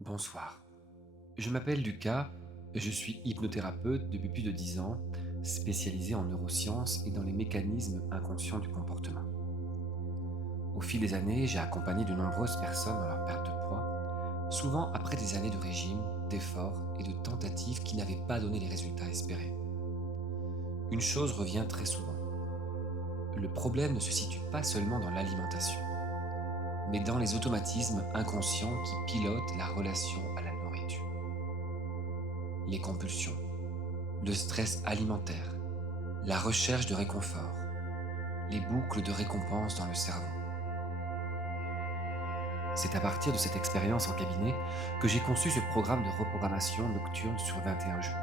Bonsoir. Je m'appelle Lucas, je suis hypnothérapeute depuis plus de 10 ans, spécialisé en neurosciences et dans les mécanismes inconscients du comportement. Au fil des années, j'ai accompagné de nombreuses personnes dans leur perte de poids, souvent après des années de régime, d'efforts et de tentatives qui n'avaient pas donné les résultats espérés. Une chose revient très souvent. Le problème ne se situe pas seulement dans l'alimentation, mais dans les automatismes inconscients qui pilotent la relation à la nourriture. Les compulsions, le stress alimentaire, la recherche de réconfort, les boucles de récompense dans le cerveau. C'est à partir de cette expérience en cabinet que j'ai conçu ce programme de reprogrammation nocturne sur 21 jours.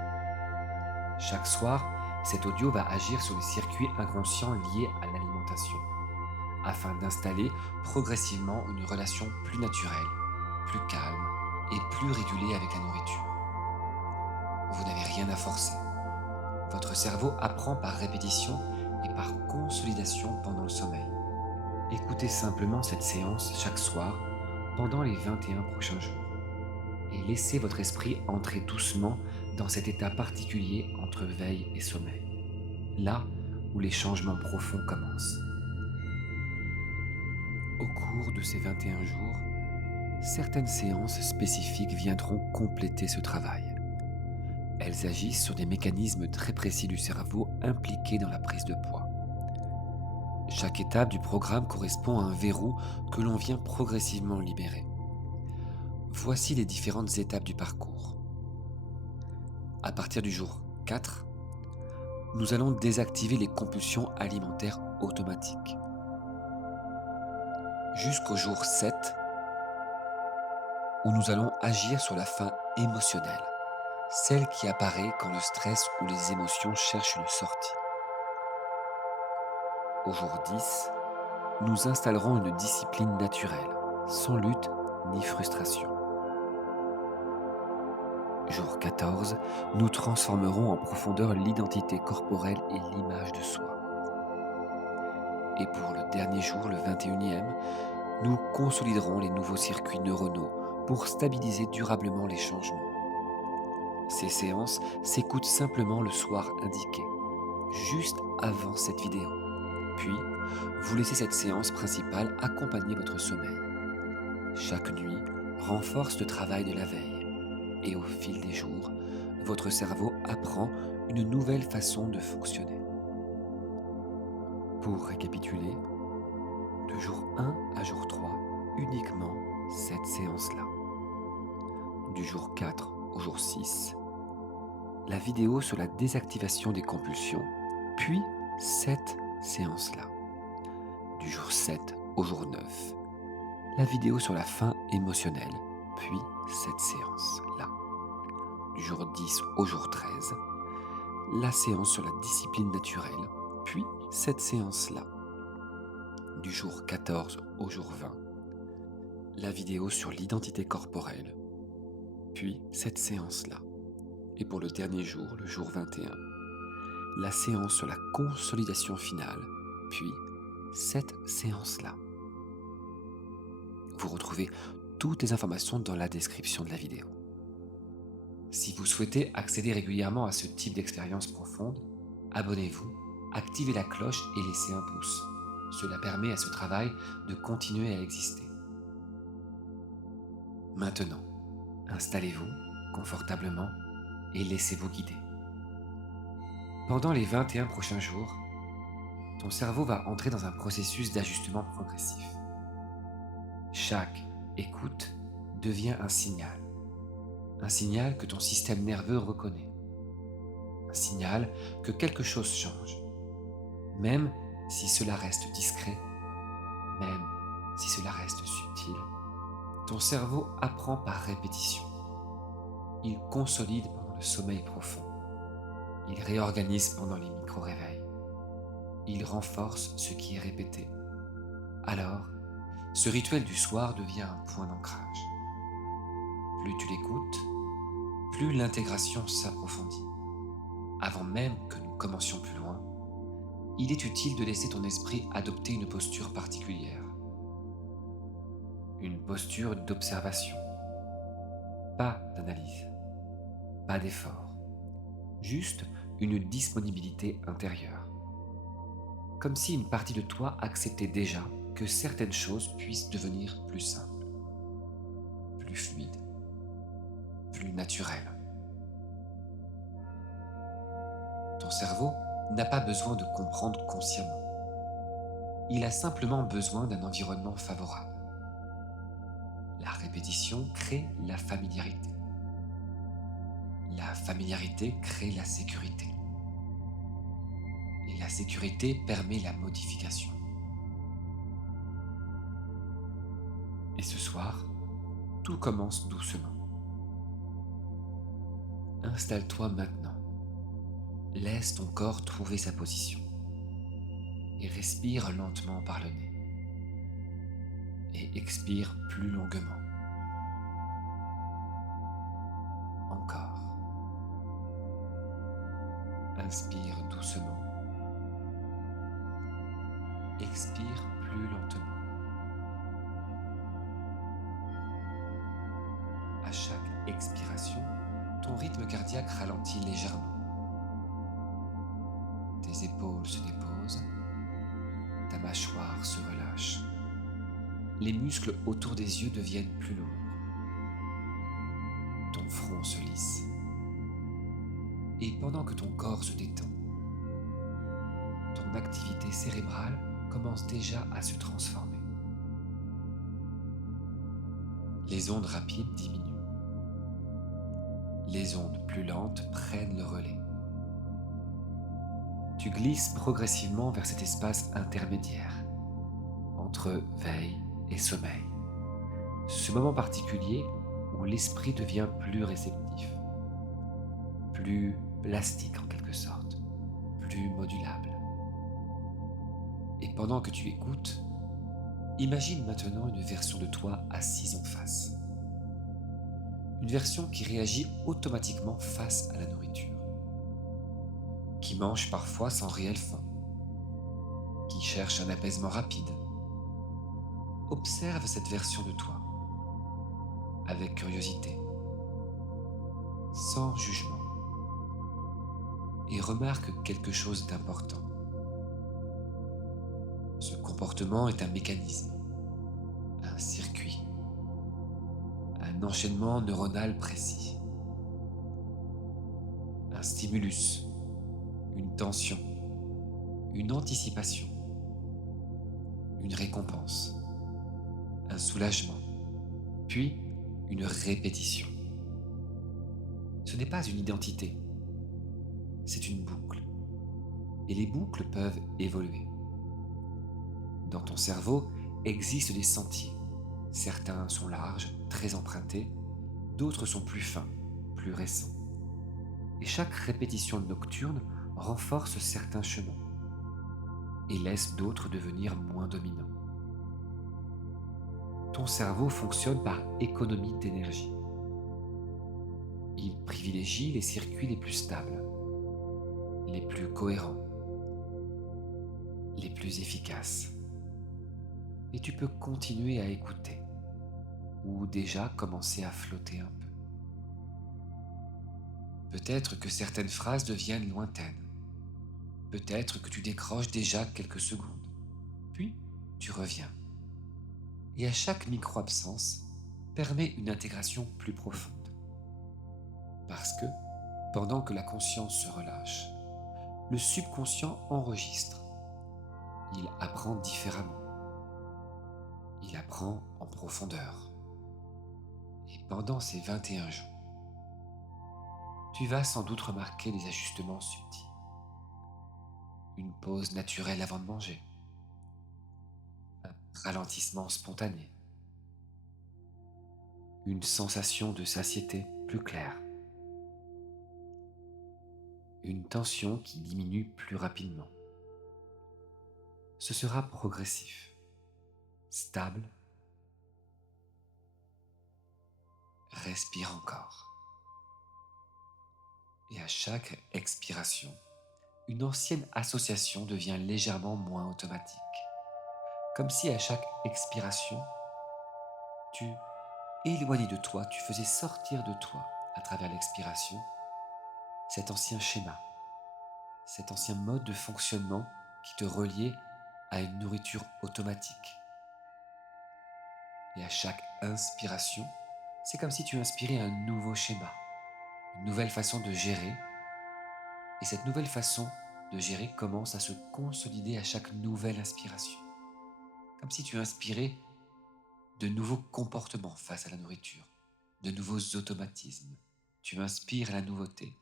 Chaque soir, cet audio va agir sur les circuits inconscients liés à l'alimentation, afin d'installer progressivement une relation plus naturelle, plus calme et plus régulée avec la nourriture. Vous n'avez rien à forcer. Votre cerveau apprend par répétition et par consolidation pendant le sommeil. Écoutez simplement cette séance chaque soir pendant les 21 prochains jours et laissez votre esprit entrer doucement dans cet état particulier entre veille et sommeil, là où les changements profonds commencent. Au cours de ces 21 jours, certaines séances spécifiques viendront compléter ce travail. Elles agissent sur des mécanismes très précis du cerveau impliqués dans la prise de poids. Chaque étape du programme correspond à un verrou que l'on vient progressivement libérer. Voici les différentes étapes du parcours. À partir du jour 4, nous allons désactiver les compulsions alimentaires automatiques. Jusqu'au jour 7, où nous allons agir sur la faim émotionnelle, celle qui apparaît quand le stress ou les émotions cherchent une sortie. Au jour 10, nous installerons une discipline naturelle, sans lutte ni frustration. Jour 14, nous transformerons en profondeur l'identité corporelle et l'image de soi. Et pour le dernier jour, le 21e, nous consoliderons les nouveaux circuits neuronaux pour stabiliser durablement les changements. Ces séances s'écoutent simplement le soir indiqué, juste avant cette vidéo. Puis, vous laissez cette séance principale accompagner votre sommeil. Chaque nuit renforce le travail de la veille. Et au fil des jours, votre cerveau apprend une nouvelle façon de fonctionner. Pour récapituler, de jour 1 à jour 3, uniquement cette séance-là. Du jour 4 au jour 6, la vidéo sur la désactivation des compulsions, puis cette séance-là. Du jour 7 au jour 9, la vidéo sur la faim émotionnelle, puis cette séance-là. Du jour 10 au jour 13, la séance sur la discipline naturelle, puis cette séance-là. Du jour 14 au jour 20, la vidéo sur l'identité corporelle, puis cette séance-là. Et pour le dernier jour, le jour 21, la séance sur la consolidation finale, puis cette séance-là. Vous retrouvez toutes les informations dans la description de la vidéo. Si vous souhaitez accéder régulièrement à ce type d'expérience profonde, abonnez-vous, activez la cloche et laissez un pouce. Cela permet à ce travail de continuer à exister. Maintenant, installez-vous confortablement et laissez-vous guider. Pendant les 21 prochains jours, ton cerveau va entrer dans un processus d'ajustement progressif. Chaque écoute devient un signal que ton système nerveux reconnaît, un signal que quelque chose change, même si cela reste discret, même si cela reste subtil. Ton cerveau apprend par répétition. Il consolide pendant le sommeil profond. Il réorganise pendant les micro-réveils. Il renforce ce qui est répété. Alors, ce rituel du soir devient un point d'ancrage. Plus tu l'écoutes, plus l'intégration s'approfondit. Avant même que nous commencions plus loin, il est utile de laisser ton esprit adopter une posture particulière. Une posture d'observation. Pas d'analyse, pas d'effort, juste une disponibilité intérieure. Comme si une partie de toi acceptait déjà que certaines choses puissent devenir plus simples, plus fluides, plus naturelles. Ton cerveau n'a pas besoin de comprendre consciemment. Il a simplement besoin d'un environnement favorable. La répétition crée la familiarité. La familiarité crée la sécurité. Et la sécurité permet la modification. Et ce soir, tout commence doucement. Installe-toi maintenant. Laisse ton corps trouver sa position. Et respire lentement par le nez. Et expire plus longuement. Encore. Inspire doucement. Expire plus lentement. À chaque expiration, ton rythme cardiaque ralentit légèrement. Tes épaules se déposent, ta mâchoire se relâche. Les muscles autour des yeux deviennent plus lourds. Ton front se lisse. Et pendant que ton corps se détend, ton activité cérébrale commence déjà à se transformer. Les ondes rapides diminuent. Les ondes plus lentes prennent le relais. Tu glisses progressivement vers cet espace intermédiaire, entre veille et sommeil. Ce moment particulier où l'esprit devient plus réceptif, plus plastique en quelque sorte, plus modulable. Et pendant que tu écoutes, imagine maintenant une version de toi assise en face. Une version qui réagit automatiquement face à la nourriture, qui mange parfois sans réelle faim, qui cherche un apaisement rapide. Observe cette version de toi, avec curiosité, sans jugement, et remarque quelque chose d'important. Ce comportement est un mécanisme, un circuit, un enchaînement neuronal précis, un stimulus, une tension, une anticipation, une récompense, un soulagement, puis une répétition. Ce n'est pas une identité, c'est une boucle. Et les boucles peuvent évoluer. Dans ton cerveau existent des sentiers. Certains sont larges, très empruntés, d'autres sont plus fins, plus récents. Et chaque répétition nocturne renforce certains chemins et laisse d'autres devenir moins dominants. Ton cerveau fonctionne par économie d'énergie. Il privilégie les circuits les plus stables, les plus cohérents, les plus efficaces. Et tu peux continuer à écouter ou déjà commencer à flotter un peu. Peut-être que certaines phrases deviennent lointaines. Peut-être que tu décroches déjà quelques secondes. Puis, tu reviens. Et à chaque micro-absence, permet une intégration plus profonde. Parce que, pendant que la conscience se relâche, le subconscient enregistre. Il apprend différemment. Il apprend en profondeur. Et pendant ces 21 jours, tu vas sans doute remarquer des ajustements subtils. Une pause naturelle avant de manger. Un ralentissement spontané. Une sensation de satiété plus claire. Une tension qui diminue plus rapidement. Ce sera progressif, stable. Respire encore. Et à chaque expiration, une ancienne association devient légèrement moins automatique. Comme si à chaque expiration, tu éloigné de toi, tu faisais sortir de toi, à travers l'expiration, cet ancien schéma, cet ancien mode de fonctionnement qui te reliait à une nourriture automatique. Et à chaque inspiration, c'est comme si tu inspirais un nouveau schéma, une nouvelle façon de gérer. Et cette nouvelle façon de gérer commence à se consolider à chaque nouvelle inspiration. Comme si tu inspirais de nouveaux comportements face à la nourriture, de nouveaux automatismes. Tu inspires la nouveauté,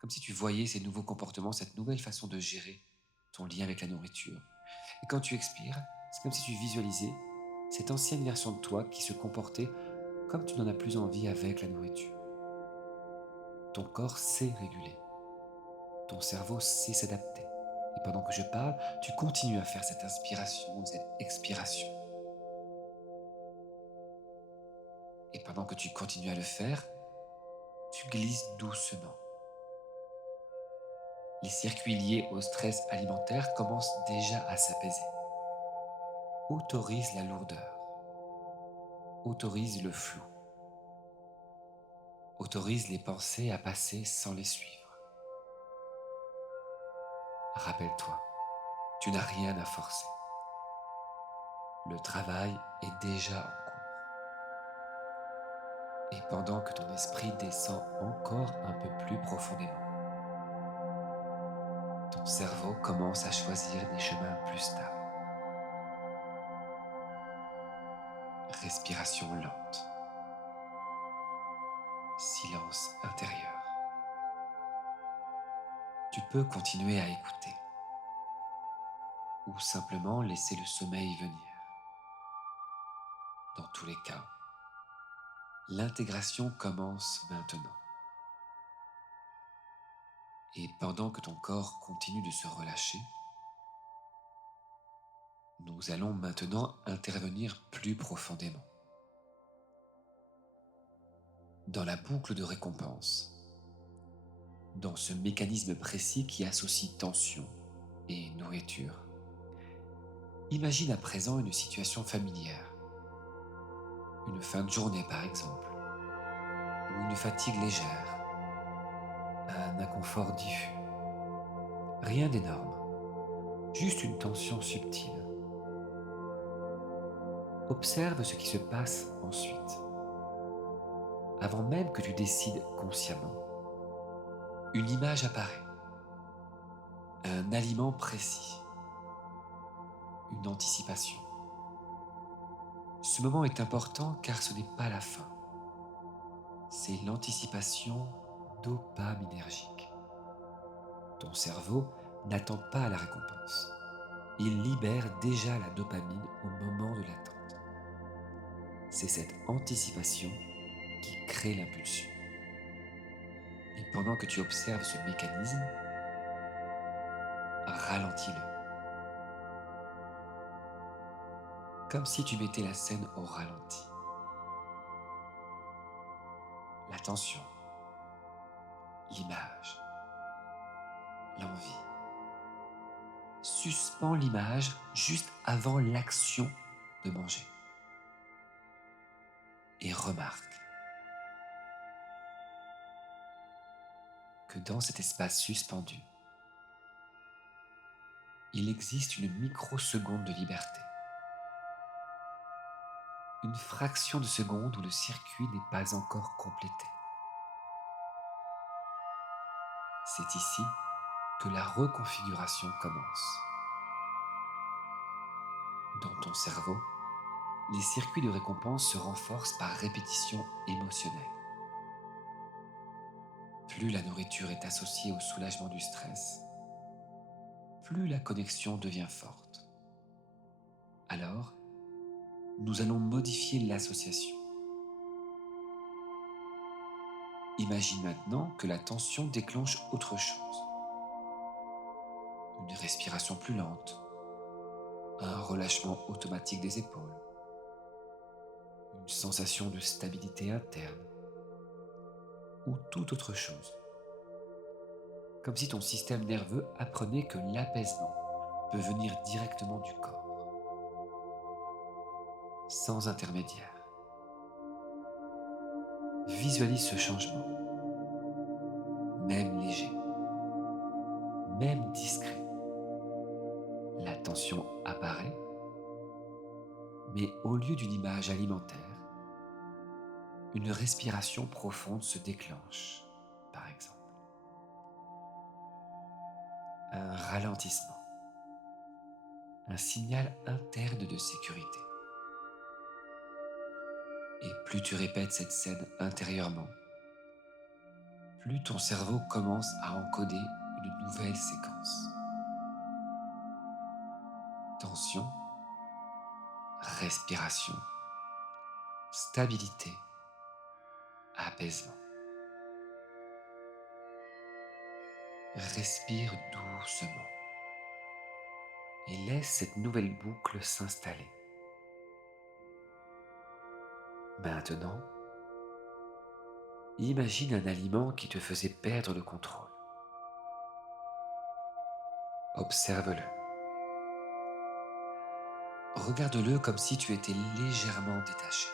comme si tu voyais ces nouveaux comportements, cette nouvelle façon de gérer ton lien avec la nourriture. Et quand tu expires, c'est comme si tu visualisais cette ancienne version de toi qui se comportait comme tu n'en as plus envie avec la nourriture. Ton corps sait réguler, ton cerveau sait s'adapter. Et pendant que je parle, tu continues à faire cette inspiration, cette expiration. Et pendant que tu continues à le faire, tu glisses doucement. Les circuits liés au stress alimentaire commencent déjà à s'apaiser. Autorise la lourdeur, autorise le flou, autorise les pensées à passer sans les suivre. Rappelle-toi, tu n'as rien à forcer. Le travail est déjà en cours. Et pendant que ton esprit descend encore un peu plus profondément, ton cerveau commence à choisir des chemins plus stables. Respiration lente. Silence intérieur. Tu peux continuer à écouter ou simplement laisser le sommeil venir. Dans tous les cas, l'intégration commence maintenant. Et pendant que ton corps continue de se relâcher, nous allons maintenant intervenir plus profondément. Dans la boucle de récompense, dans ce mécanisme précis qui associe tension et nourriture. Imagine à présent une situation familière, une fin de journée par exemple, ou une fatigue légère, un inconfort diffus. Rien d'énorme, juste une tension subtile. Observe ce qui se passe ensuite. Avant même que tu décides consciemment, une image apparaît, un aliment précis, une anticipation. Ce moment est important car ce n'est pas la fin. C'est l'anticipation dopaminergique. Ton cerveau n'attend pas la récompense. Il libère déjà la dopamine au moment de l'attente. C'est cette anticipation qui crée l'impulsion. Et pendant que tu observes ce mécanisme, ralentis-le. Comme si tu mettais la scène au ralenti. L'attention, l'image, l'envie. Suspends l'image juste avant l'action de manger. Et remarque que dans cet espace suspendu, il existe une microseconde de liberté. Une fraction de seconde où le circuit n'est pas encore complété. C'est ici que la reconfiguration commence. Dans ton cerveau, les circuits de récompense se renforcent par répétition émotionnelle. Plus la nourriture est associée au soulagement du stress, plus la connexion devient forte. Alors, nous allons modifier l'association. Imagine maintenant que la tension déclenche autre chose. Une respiration plus lente, un relâchement automatique des épaules, une sensation de stabilité interne ou toute autre chose. Comme si ton système nerveux apprenait que l'apaisement peut venir directement du corps, sans intermédiaire. Visualise ce changement, même léger, même discret. La tension apparaît, mais au lieu d'une image alimentaire, une respiration profonde se déclenche, par exemple. Un ralentissement, un signal interne de sécurité. Et plus tu répètes cette scène intérieurement, plus ton cerveau commence à encoder une nouvelle séquence. Tension, respiration, stabilité, apaisement. Respire doucement et laisse cette nouvelle boucle s'installer. Maintenant, imagine un aliment qui te faisait perdre le contrôle. Observe-le. Regarde-le comme si tu étais légèrement détaché.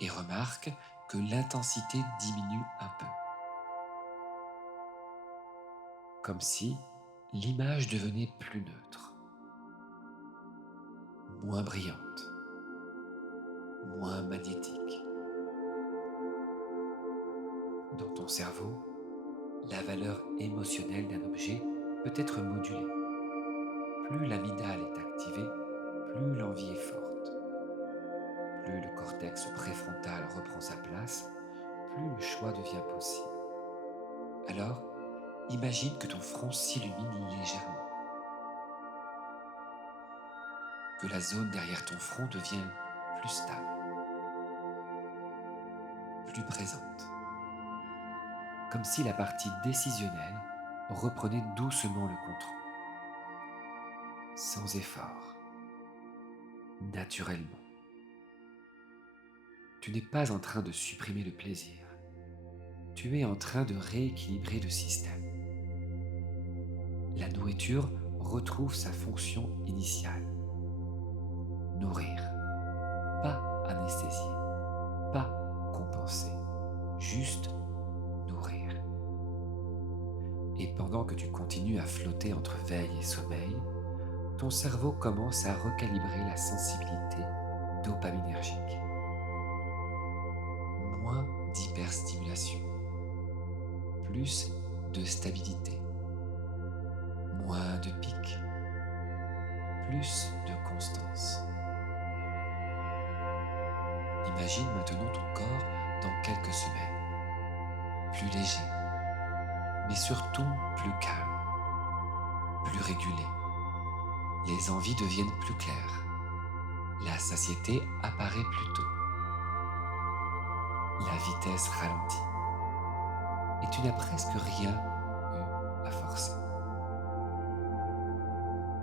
Et remarque que l'intensité diminue un peu. Comme si l'image devenait plus neutre, moins brillante, moins magnétique. Dans ton cerveau, la valeur émotionnelle d'un objet peut être modulée. Plus l'amygdale est activée, plus l'envie est forte. Plus le cortex préfrontal reprend sa place, plus le choix devient possible. Alors, imagine que ton front s'illumine légèrement, que la zone derrière ton front devient plus stable, plus présente, comme si la partie décisionnelle reprenait doucement le contrôle, sans effort, naturellement. Tu n'es pas en train de supprimer le plaisir, tu es en train de rééquilibrer le système. La nourriture retrouve sa fonction initiale. Nourrir, pas anesthésier, pas compenser, juste nourrir. Et pendant que tu continues à flotter entre veille et sommeil, ton cerveau commence à recalibrer la sensibilité dopaminergique. Moins d'hyperstimulation, plus de stabilité, moins de pics, plus de constance. Imagine maintenant ton corps dans quelques semaines, plus léger, mais surtout plus calme, plus régulé. Les envies deviennent plus claires, la satiété apparaît plus tôt, la vitesse ralentit, et tu n'as presque rien eu à forcer.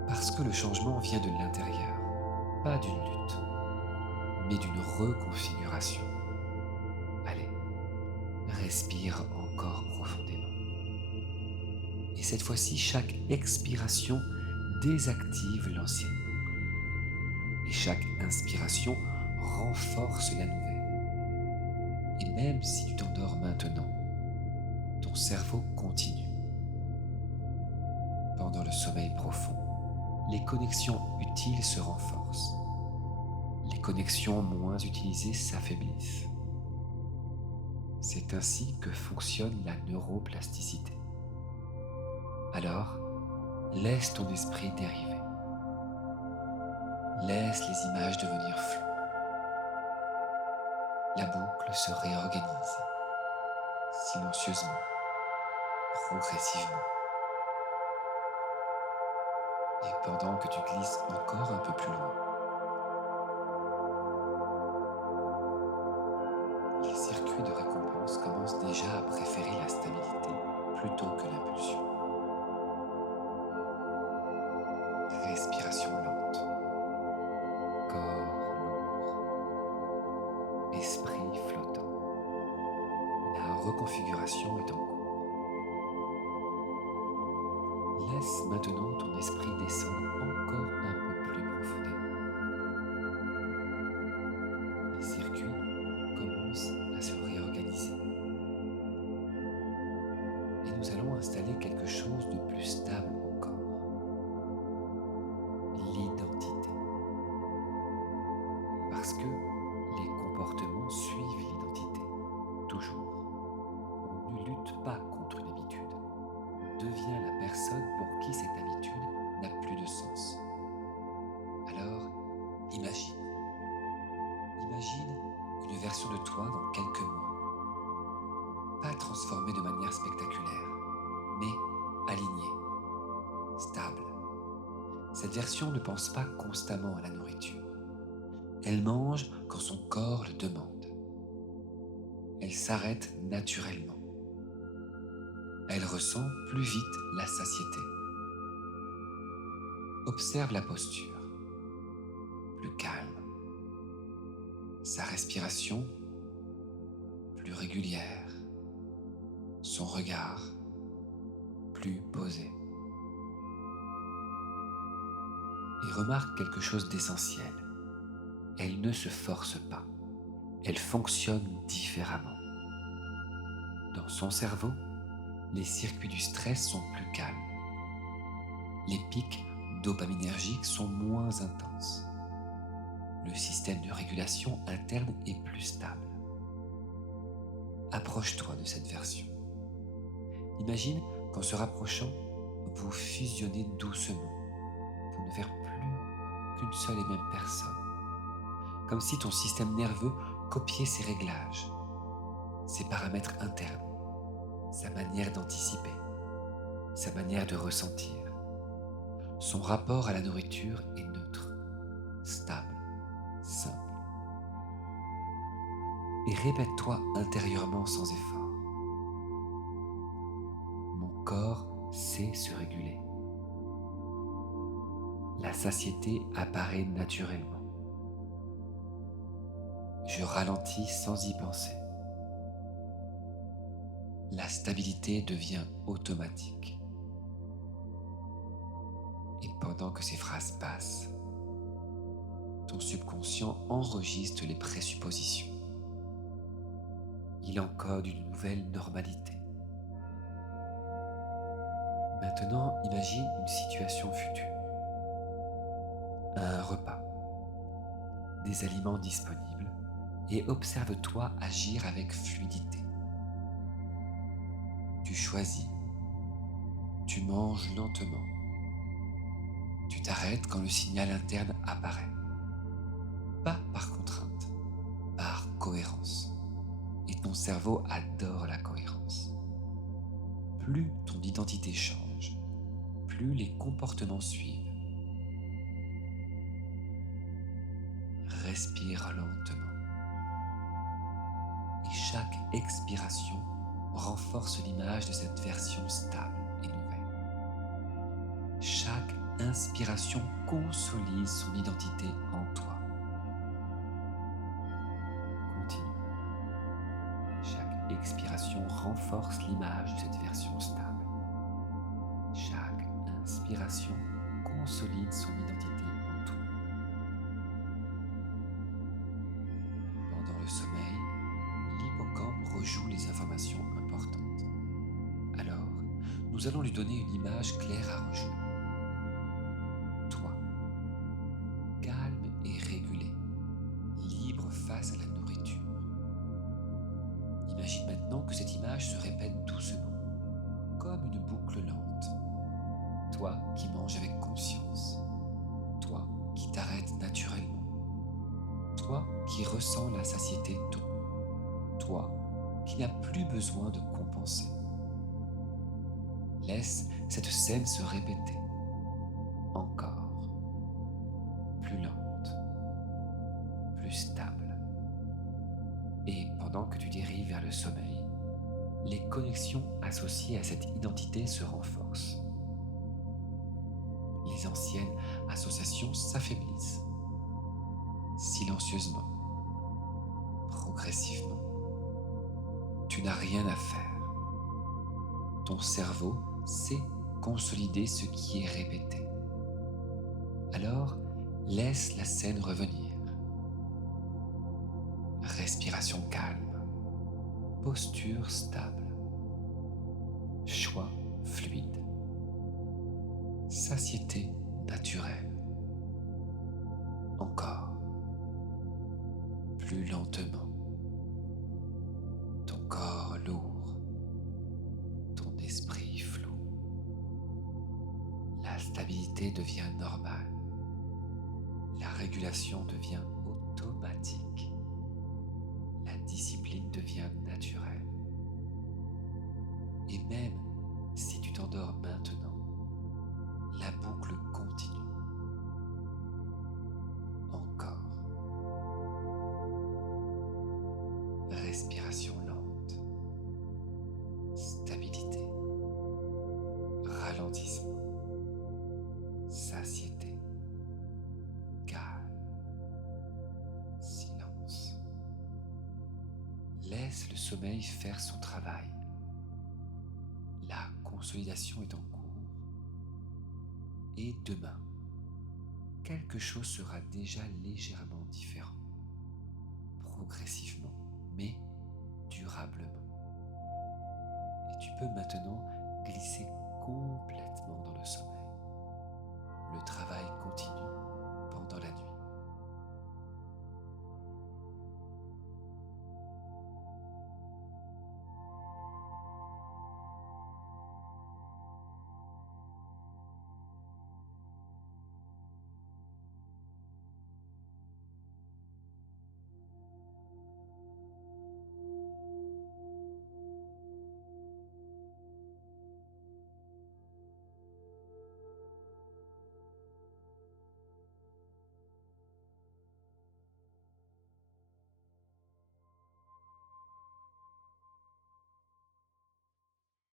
Parce que le changement vient de l'intérieur, pas d'une lutte, mais d'une reconfiguration. Allez, respire encore profondément. Et cette fois-ci, chaque expiration désactive l'ancienne boucle. Et chaque inspiration renforce la nouvelle. Et même si tu t'endors maintenant, ton cerveau continue. Pendant le sommeil profond, les connexions utiles se renforcent. Les connexions moins utilisées s'affaiblissent. C'est ainsi que fonctionne la neuroplasticité. Alors, laisse ton esprit dériver. Laisse les images devenir floues. La boucle se réorganise, silencieusement, progressivement. Et pendant que tu glisses encore un peu plus loin, les circuits de récompense commencent déjà à préférer la stabilité plutôt que l'impulsion. Respiration lente, corps lourd, esprit flottant. La reconfiguration est en cours. Laisse maintenant ton esprit descendre encore un peu plus profondément. Les installer quelque chose de plus stable encore, l'identité. Parce que les comportements suivent l'identité, toujours. On ne lutte pas contre une habitude, on devient la personne pour qui cette habitude n'a plus de sens. Alors, imagine. Imagine une version de toi dans quelques mois. Pas transformée de manière spectaculaire, mais alignée, stable. Cette version ne pense pas constamment à la nourriture. Elle mange quand son corps le demande. Elle s'arrête naturellement. Elle ressent plus vite la satiété. Observe la posture, plus calme. Sa respiration, plus régulière. Son regard, plus posé. Et remarque quelque chose d'essentiel. Elle ne se force pas. Elle fonctionne différemment. Dans son cerveau, les circuits du stress sont plus calmes. Les pics dopaminergiques sont moins intenses. Le système de régulation interne est plus stable. Approche-toi de cette version. Imagine qu'en se rapprochant, vous fusionnez doucement pour ne faire plus qu'une seule et même personne. Comme si ton système nerveux copiait ses réglages, ses paramètres internes, sa manière d'anticiper, sa manière de ressentir. Son rapport à la nourriture est neutre, stable, simple. Et répète-toi intérieurement sans effort. Mon corps sait se réguler. La satiété apparaît naturellement. Je ralentis sans y penser. La stabilité devient automatique. Et pendant que ces phrases passent, ton subconscient enregistre les présuppositions. Il encode une nouvelle normalité. Maintenant, imagine une situation future. Un repas, des aliments disponibles et observe-toi agir avec fluidité. Tu choisis, tu manges lentement, tu t'arrêtes quand le signal interne apparaît. Pas par contrainte, par cohérence. Et ton cerveau adore la cohérence. Plus ton identité change, plus les comportements suivent. Respire lentement. Et chaque expiration renforce l'image de cette version stable et nouvelle. Chaque inspiration consolide son identité en toi. Continue. Chaque expiration renforce l'image de cette version stable. Chaque inspiration consolide son identité en toi. Pendant le sommeil, l'hippocampe rejoue les informations importantes. Alors, nous allons lui donner une image claire à rejouer. Toi, calme et régulé, libre face à la nourriture. Imagine maintenant que cette image se répète doucement, comme une boucle lente. Toi qui manges avec conscience. Toi qui t'arrêtes naturellement. Toi qui ressens la satiété tôt. Toi qui n'as plus besoin de compenser. Laisse cette scène se répéter. Encore. Plus lente. Plus stable. Et pendant que tu dérives vers le sommeil, les connexions associées à cette identité se renforcent. Les anciennes associations s'affaiblissent, silencieusement, progressivement. Tu n'as rien à faire. Ton cerveau sait consolider ce qui est répété. Alors, laisse la scène revenir. Respiration calme, posture stable, choix fluide. Satiété naturelle. Encore. Plus lentement. Ton corps lourd. Ton esprit flou. La stabilité devient normale. La régulation devient automatique. La discipline devient naturelle. Et même si tu t'endors maintenant, la boucle continue. Encore. Respiration lente. Stabilité. Ralentissement. Satiété. Calme. Silence. Laisse le sommeil faire son travail. La consolidation est en cours. Et demain, quelque chose sera déjà légèrement différent. Progressivement, mais durablement. Et tu peux maintenant glisser complètement